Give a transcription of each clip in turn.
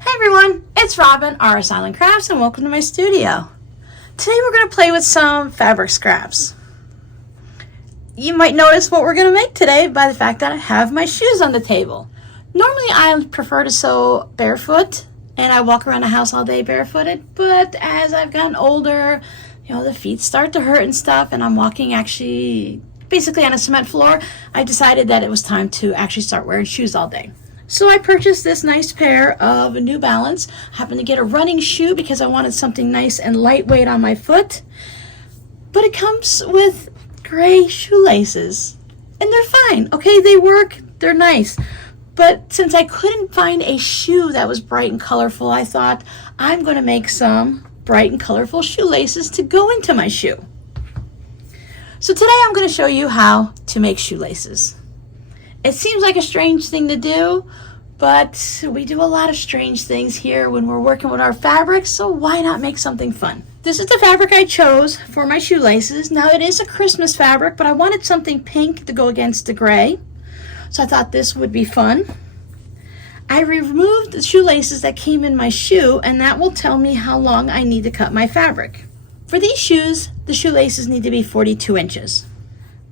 Hey everyone, it's Robin, RsIslandCrafts, and welcome to my studio. Today we're going to play with some fabric scraps. You might notice what we're going to make today by the fact that I have my shoes on the table. Normally I prefer to sew barefoot, and I walk around the house all day barefooted, but as I've gotten older, the feet start to hurt and stuff, and I'm walking actually basically on a cement floor. I decided that it was time to actually start wearing shoes all day. So I purchased this nice pair of New Balance. Happened to get a running shoe because I wanted something nice and lightweight on my foot. But it comes with gray shoelaces. And they're fine, okay? They work, they're nice. But since I couldn't find a shoe that was bright and colorful, I thought I'm going to make some bright and colorful shoelaces to go into my shoe. So today I'm going to show you how to make shoelaces. It seems like a strange thing to do, but we do a lot of strange things here when we're working with our fabrics, so why not make something fun? This is the fabric I chose for my shoelaces. Now it is a Christmas fabric, but I wanted something pink to go against the gray, so I thought this would be fun. I removed the shoelaces that came in my shoe, and that will tell me how long I need to cut my fabric. For these shoes, the shoelaces need to be 42 inches.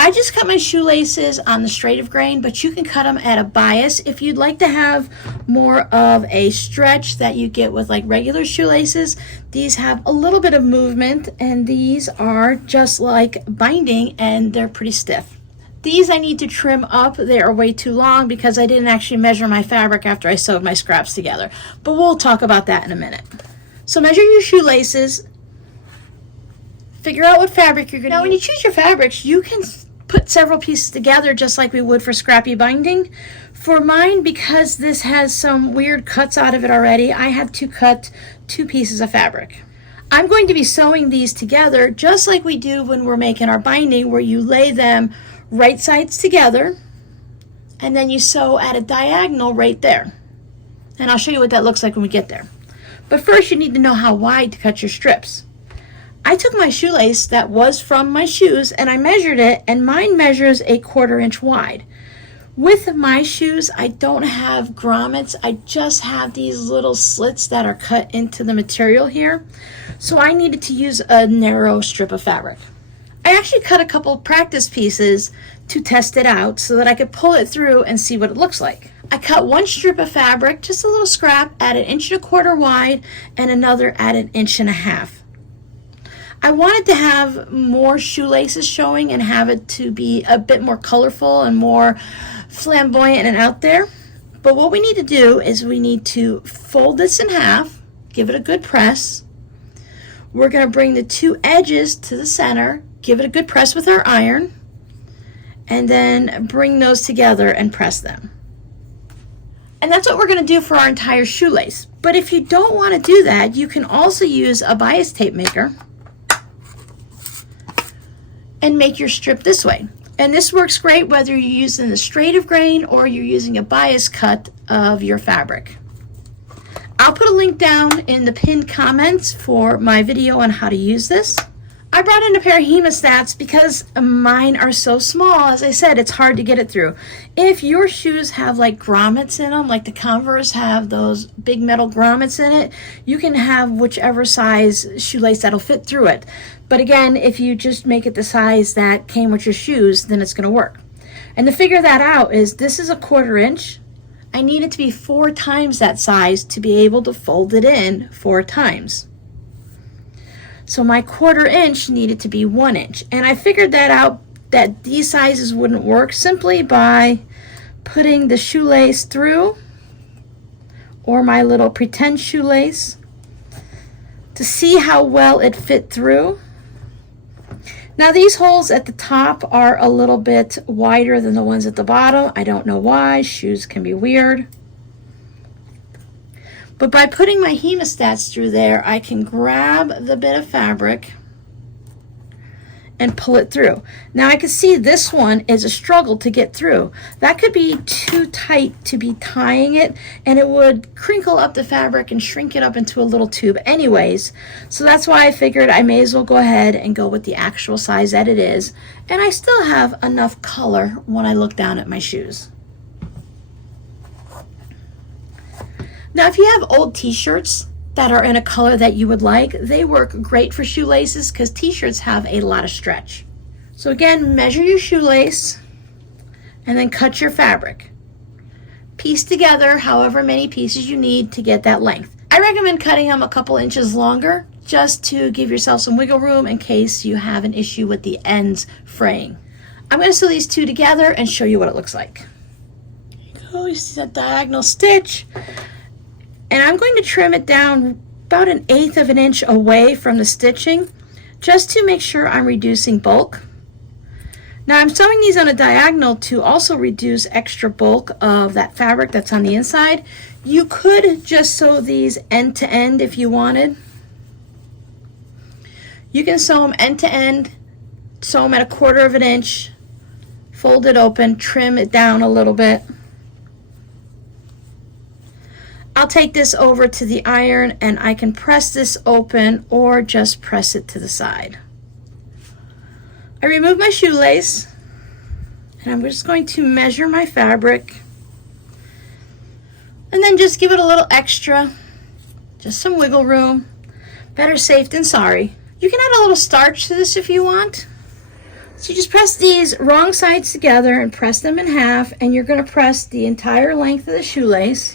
I just cut my shoelaces on the straight of grain, but you can cut them at a bias if you'd like to have more of a stretch that you get with like regular shoelaces. These have a little bit of movement, and these are just like binding, and they're pretty stiff. These I need to trim up. They are way too long because I didn't actually measure my fabric after I sewed my scraps together, but we'll talk about that in a minute. So measure your shoelaces, figure out what fabric you're going to use. Now when you choose your fabrics, you can put several pieces together just like we would for scrappy binding. For mine, because this has some weird cuts out of it already, I have to cut 2 pieces of fabric. I'm going to be sewing these together just like we do when we're making our binding, where you lay them right sides together and then you sew at a diagonal right there. And I'll show you what that looks like when we get there. But first you need to know how wide to cut your strips. I took my shoelace that was from my shoes and I measured it, and mine measures a 1/4 inch wide. With my shoes, I don't have grommets. I just have these little slits that are cut into the material here. So I needed to use a narrow strip of fabric. I actually cut a couple of practice pieces to test it out so that I could pull it through and see what it looks like. I cut one strip of fabric, just a little scrap, at 1 1/4 inch wide and another at 1.5 inches. I wanted to have more shoelaces showing and have it to be a bit more colorful and more flamboyant and out there. But what we need to do is we need to fold this in half, give it a good press. We're going to bring the 2 edges to the center, give it a good press with our iron, and then bring those together and press them. And that's what we're going to do for our entire shoelace. But if you don't want to do that, you can also use a bias tape maker and make your strip this way. And this works great whether you're using the straight of grain or you're using a bias cut of your fabric. I'll put a link down in the pinned comments for my video on how to use this. I brought in a pair of hemostats because mine are so small. As I said, it's hard to get it through. If your shoes have like grommets in them, like the Converse have those big metal grommets in it, you can have whichever size shoelace that'll fit through it. But again, if you just make it the size that came with your shoes, then it's going to work. And to figure that out is this is a 1/4 inch. I need it to be 4 times that size to be able to fold it in 4 times. So my 1/4 inch needed to be 1 inch. And I figured that out, that these sizes wouldn't work simply by putting the shoelace through, or my little pretend shoelace, to see how well it fit through. Now these holes at the top are a little bit wider than the ones at the bottom. I don't know why. Shoes can be weird. But by putting my hemostats through there, I can grab the bit of fabric and pull it through. Now I can see this one is a struggle to get through. That could be too tight to be tying it, and it would crinkle up the fabric and shrink it up into a little tube anyways. So that's why I figured I may as well go ahead and go with the actual size that it is. And I still have enough color when I look down at my shoes. Now, if you have old t-shirts that are in a color that you would like, they work great for shoelaces because t-shirts have a lot of stretch. So again, measure your shoelace and then cut your fabric. Piece together however many pieces you need to get that length. I recommend cutting them a couple inches longer just to give yourself some wiggle room in case you have an issue with the ends fraying. I'm going to sew these two together and show you what it looks like. There you go, you see that diagonal stitch. And I'm going to trim it down about 1/8 of an inch away from the stitching just to make sure I'm reducing bulk. Now I'm sewing these on a diagonal to also reduce extra bulk of that fabric that's on the inside. You could just sew these end to end if you wanted. You can sew them end to end, sew them at 1/4 of an inch, fold it open, trim it down a little bit. I'll take this over to the iron and I can press this open or just press it to the side. I remove my shoelace and I'm just going to measure my fabric and then just give it a little extra, just some wiggle room. Better safe than sorry. You can add a little starch to this if you want. So you just press these wrong sides together and press them in half, and you're going to press the entire length of the shoelace.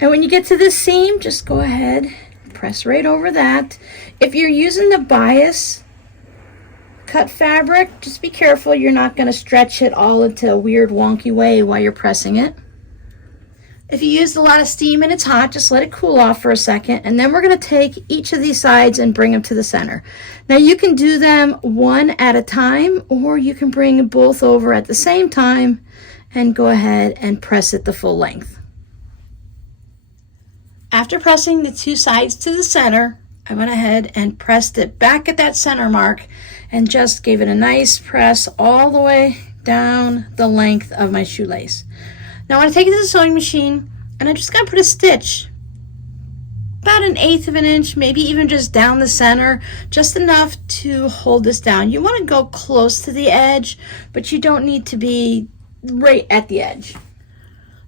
And when you get to this seam, just go ahead, press right over that. If you're using the bias cut fabric, just be careful you're not going to stretch it all into a weird wonky way while you're pressing it. If you used a lot of steam and it's hot, just let it cool off for a second, and then we're going to take each of these sides and bring them to the center. Now you can do them one at a time, or you can bring both over at the same time and go ahead and press it the full length. After pressing the two sides to the center, I went ahead and pressed it back at that center mark and just gave it a nice press all the way down the length of my shoelace. Now I want to take it to the sewing machine and I'm just going to put a stitch about 1/8 of an inch, maybe even just down the center, just enough to hold this down. You want to go close to the edge, but you don't need to be right at the edge.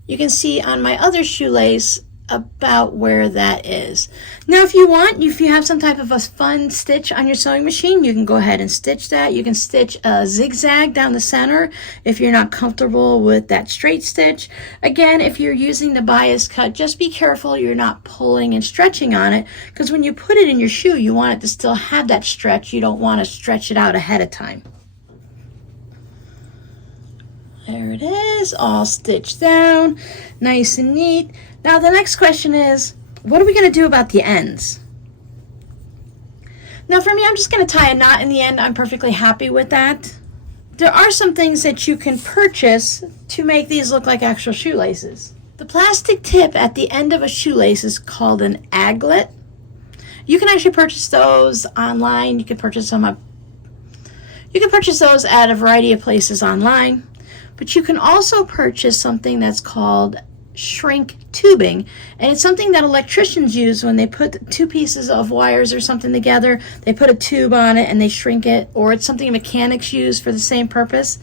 You can see on my other shoelace about where that is. Now if you want, if you have some type of a fun stitch on your sewing machine, you can go ahead and stitch that. You can stitch a zigzag down the center if you're not comfortable with that straight stitch. Again, if you're using the bias cut, just be careful you're not pulling and stretching on it, because when you put it in your shoe, you want it to still have that stretch. You don't want to stretch it out ahead of time. There it is, all stitched down, nice and neat. Now the next question is, what are we going to do about the ends? Now for me, I'm just going to tie a knot in the end. I'm perfectly happy with that. There are some things that you can purchase to make these look like actual shoelaces. The plastic tip at the end of a shoelace is called an aglet. You can actually purchase those online. You can purchase them those at a variety of places online. But you can also purchase something that's called shrink tubing, and it's something that electricians use when they put two pieces of wires or something together. They put a tube on it and they shrink it, or it's something mechanics use for the same purpose.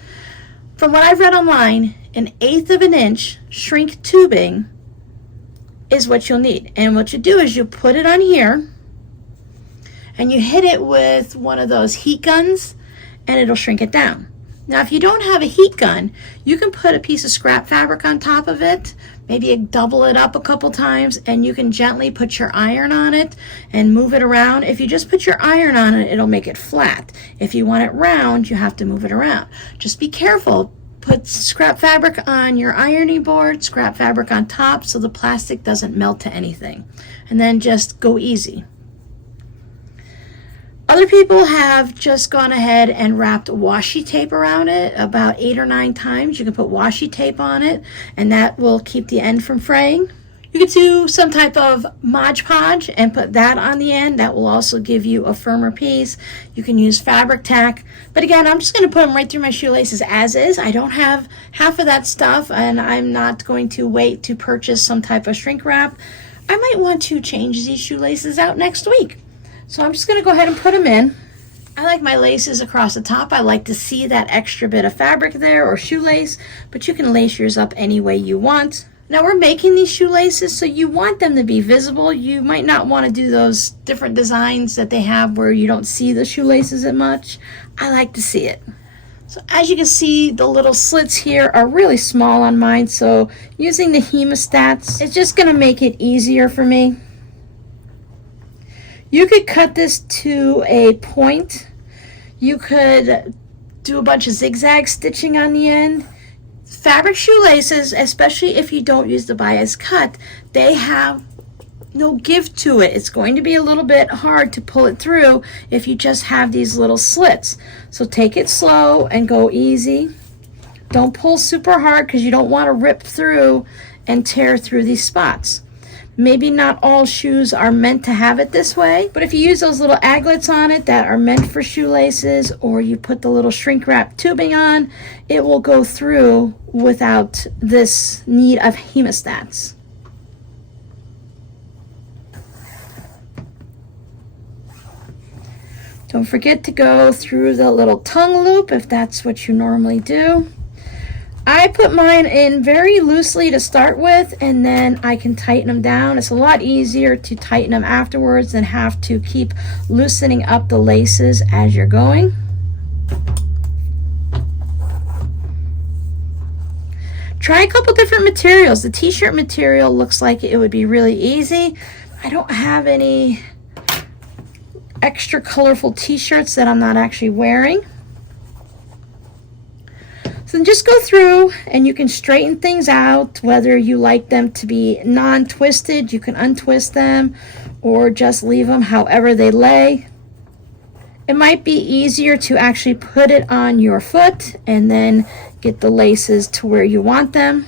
From what I've read online, 1/8 of an inch shrink tubing is what you'll need. And what you do is you put it on here and you hit it with one of those heat guns and it'll shrink it down. Now, if you don't have a heat gun, you can put a piece of scrap fabric on top of it, maybe double it up a couple times, and you can gently put your iron on it and move it around. If you just put your iron on it, it'll make it flat. If you want it round, you have to move it around. Just be careful. Put scrap fabric on your ironing board, scrap fabric on top so the plastic doesn't melt to anything. And then just go easy. Other people have just gone ahead and wrapped washi tape around it about 8 or 9 times. You can put washi tape on it, and that will keep the end from fraying. You could do some type of Mod Podge and put that on the end. That will also give you a firmer piece. You can use fabric tack. But again, I'm just going to put them right through my shoelaces as is. I don't have half of that stuff, and I'm not going to wait to purchase some type of shrink wrap. I might want to change these shoelaces out next week. So I'm just going to go ahead and put them in. I like my laces across the top. I like to see that extra bit of fabric there or shoelace, but you can lace yours up any way you want. Now we're making these shoelaces, so you want them to be visible. You might not want to do those different designs that they have where you don't see the shoelaces as much. I like to see it. So as you can see, the little slits here are really small on mine, so using the hemostats is just going to make it easier for me. You could cut this to a point. You could do a bunch of zigzag stitching on the end. Fabric shoelaces, especially if you don't use the bias cut, they have no give to it. It's going to be a little bit hard to pull it through if you just have these little slits. So take it slow and go easy. Don't pull super hard because you don't want to rip through and tear through these spots. Maybe not all shoes are meant to have it this way, but if you use those little aglets on it that are meant for shoelaces, or you put the little shrink wrap tubing on, it will go through without this need of hemostats. Don't forget to go through the little tongue loop if that's what you normally do. I put mine in very loosely to start with, and then I can tighten them down. It's a lot easier to tighten them afterwards than have to keep loosening up the laces as you're going. Try a couple different materials. The t-shirt material looks like it would be really easy. I don't have any extra colorful t-shirts that I'm not actually wearing. So just go through and you can straighten things out, whether you like them to be non-twisted, you can untwist them or just leave them however they lay. It might be easier to actually put it on your foot and then get the laces to where you want them.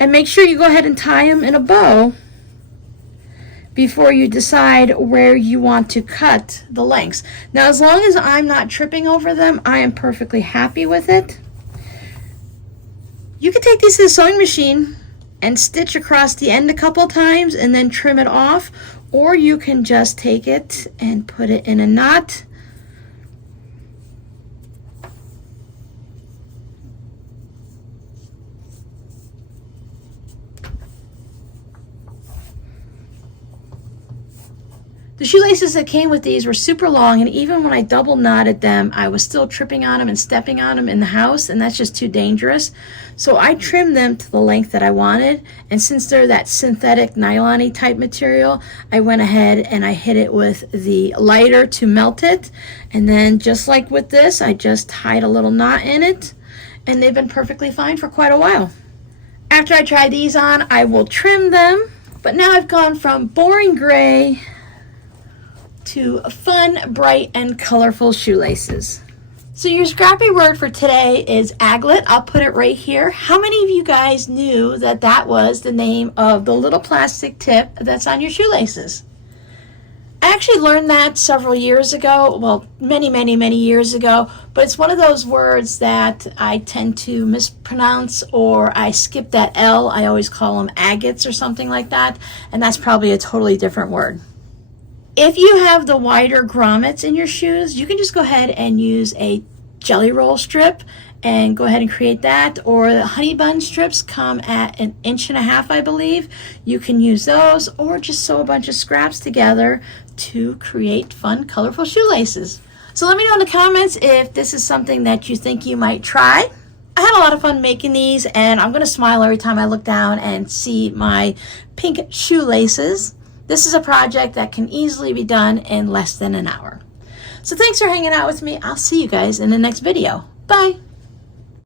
And make sure you go ahead and tie them in a bow before you decide where you want to cut the lengths. Now, as long as I'm not tripping over them, I am perfectly happy with it. You can take these to the sewing machine and stitch across the end a couple times and then trim it off, or you can just take it and put it in a knot. The shoelaces that came with these were super long, and even when I double knotted them, I was still tripping on them and stepping on them in the house, and that's just too dangerous. So I trimmed them to the length that I wanted, and since they're that synthetic nylon-y type material, I went ahead and I hit it with the lighter to melt it, and then just like with this, I just tied a little knot in it, and they've been perfectly fine for quite a while. After I try these on, I will trim them, but now I've gone from boring gray to fun, bright, and colorful shoelaces. So your scrappy word for today is aglet. I'll put it right here. How many of you guys knew that that was the name of the little plastic tip that's on your shoelaces? I actually learned that several years ago, well, many years ago, but it's one of those words that I tend to mispronounce, or I skip that L. I always call them agates or something like that, and that's probably a totally different word. If you have the wider grommets in your shoes, you can just go ahead and use a jelly roll strip and go ahead and create that, or the honey bun strips come at 1.5 inches, I believe. You can use those, or just sew a bunch of scraps together to create fun, colorful shoelaces. So let me know in the comments if this is something that you think you might try. I had a lot of fun making these, and I'm going to smile every time I look down and see my pink shoelaces. This is a project that can easily be done in less than an hour. So thanks for hanging out with me. I'll see you guys in the next video. Bye.